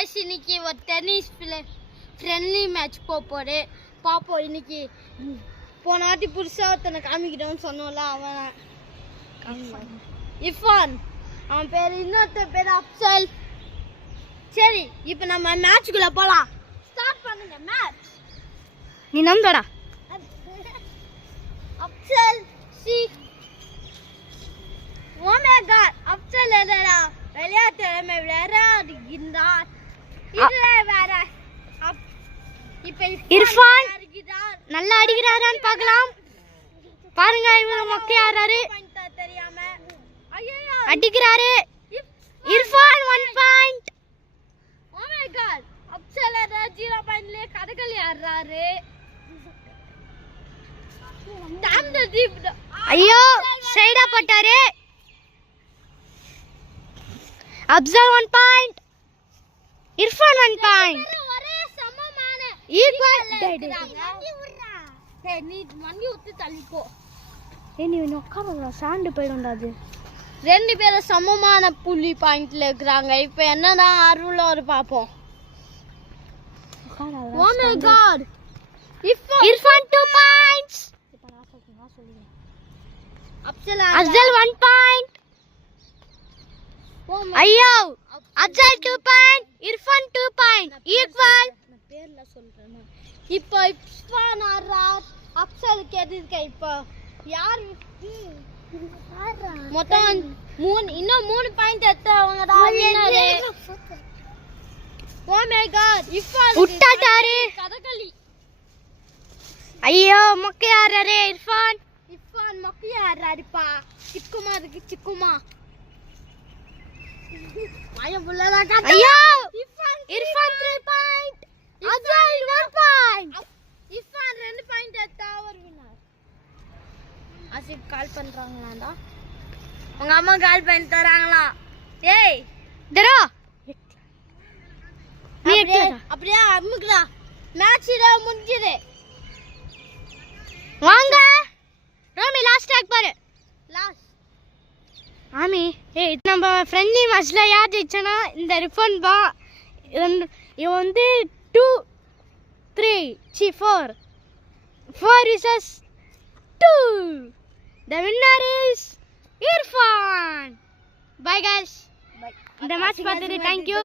Guys இன்னைக்கு ஒரு tennis friendly match போறே பாப்போம். இன்னைக்கு போன வாட்டி புதுசா ஒருத்தனை காமிக்கிறோம்னு சொன்னோம்ல, அவன் இர்ஃபான், அவன் பேர், இன்னொருத்த பேர் அப்சல். சரி, இப்போ நம்ம மேட்ச்க்குள்ள போலாம். ஸ்டார்ட் பண்ணுங்க மேட்ச். நீ நம்படா. அப்சல் சி. ஓ மை காட், அப்சல் என்னடா விளையாட்டு விளையாடுகிறார். வேற இர்ஃபான் நல்லா அடிக்கிறாரான்னு பார்க்கலாம். பாருங்க, இவரு மொக்கையாறாரு, தெரியாம அடிக்கிறாரு. Irfan 1 point. Oh my god, Afzal 0 பாயிண்ட்ல கதகளி ஆடுறாரு. ஐயோ, சைடா போட்டாரு. அப்சல் 1 பாயிண்ட். இர்ஃபான் 1 பாயிண்ட். ஒரே சமமான ஈக்குவல். நீ மண்ணி ஊத்தி தள்ளிப்போ. நீ உட்காரலாம், சாண்டு போயிடும்டா. அது ரெண்டு பேரும் சமமான புள்ளி பாயிண்ட்ல இருக்கிறாங்க. இப்போ என்னன்னா அருள் ஒரு பாப்போம். Oh my god, Irfan 2 points. Afzal 1 point. ஐயோ, Afzal 2 point, Irfan 2 point. Equal. பேர்ல சொல்றேன். இப்போ இர்ஃபான் ஆறார், அப்சலுக்கு எதிர்க்க இப்போ யார் மொத்தம் 3 பாயிண்ட் எடுத்தவங்கடா winner. Oh my god, Irfan விட்டாட்டாரு. கதகளி. ஐயோ, மொக்கையாறாரு இர்ஃபான். இர்ஃபான் மொக்கையாறாருப்பா. சிக்குமா அதுக்கு சிக்குமா பயம் புள்ளடா. ஐயோ, Irfan 3 point. Afzal 1 point. Irfan 2 point எடுத்தா அவர் வின்னர். ஆசிப் கால் பண்றாங்களாடா. உங்க அம்மா கால் பண்ணி தராங்களா? ஏய் டரா, நீ அப்படியே அம்முக்குடா. மேட்ச் இத முடிஞ்சது. வாங்க ரோமி, லாஸ்ட் டாக் பாரு. லாஸ்ட் ஆமி, நம்ம ஃப்ரெண்ட்லி மேட்ச்ல யார் ஜெயிச்சனா இந்த ரிஃபன் பா. இவன் வந்து 2 3 4 versus 2. The winner is Irfan. Bye guys. இந்த மேட்ச் பார்த்தது தேங்க்யூ.